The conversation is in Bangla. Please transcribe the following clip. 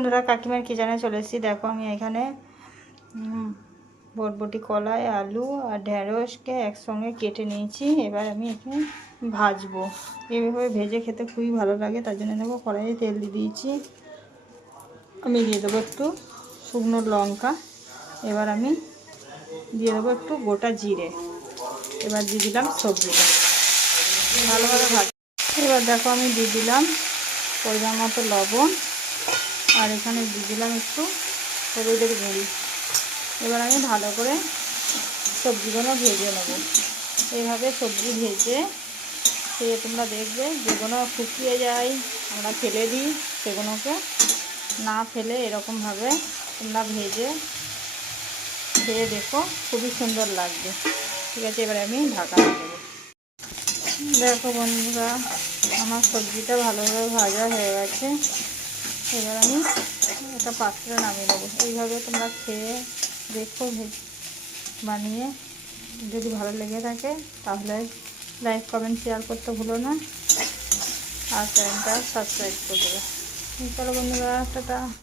বন্ধুরা, কাকিমার কিচেনে চলে এসেছি। দেখো আমি এখানে বরবটি, কলাই, আলু আর ঢেঁড়সকে একসঙ্গে কেটে নিয়েছি। এবার আমি এখানে ভাজবো। এইভাবে ভেজে খেতে খুবই ভালো লাগে, তার জন্য দেখো কড়াইয়ে তেল দিয়ে দিয়েছি। আমি দিয়ে দেবো একটু শুকনো লঙ্কা। এবার আমি দিয়ে দেবো একটু গোটা জিরে। এবার দিয়ে দিলাম সবজিটা, ভালোভাবে ভাজ। এবার দেখো আমি দিয়ে দিলাম পরিমাণ মতো লবণ, আর এখানে দিয়ে দিলাম একটু হলুদের গুঁড়ি। এবার আমি ভালো করে সবজিগুলো ভেজে নেব। এইভাবে সবজি ভেজে খেয়ে তোমরা দেখবে, যেগুলো শুকিয়ে যায় আমরা ফেলে দিই, সেগুলোকে না ফেলে এরকমভাবে তোমরা ভেজে খেয়ে দেখো, খুবই সুন্দর লাগবে। ঠিক আছে, এবারে আমি ঢাকা দিয়ে দেবো। দেখো বন্ধুরা, আমার সবজিটা ভালোভাবে ভাজা হয়ে গেছে। এবার আমি একটা পাত্রে নামিয়ে নেবো। এইভাবে তোমরা খেয়ে দেখো, বানিয়ে। যদি ভালো লেগে থাকে তাহলে লাইক, কমেন্ট, শেয়ার করতে ভুলো না, আর চ্যানেলটা সাবস্ক্রাইব করে দেবে। চলো বন্ধুরা, টাটা।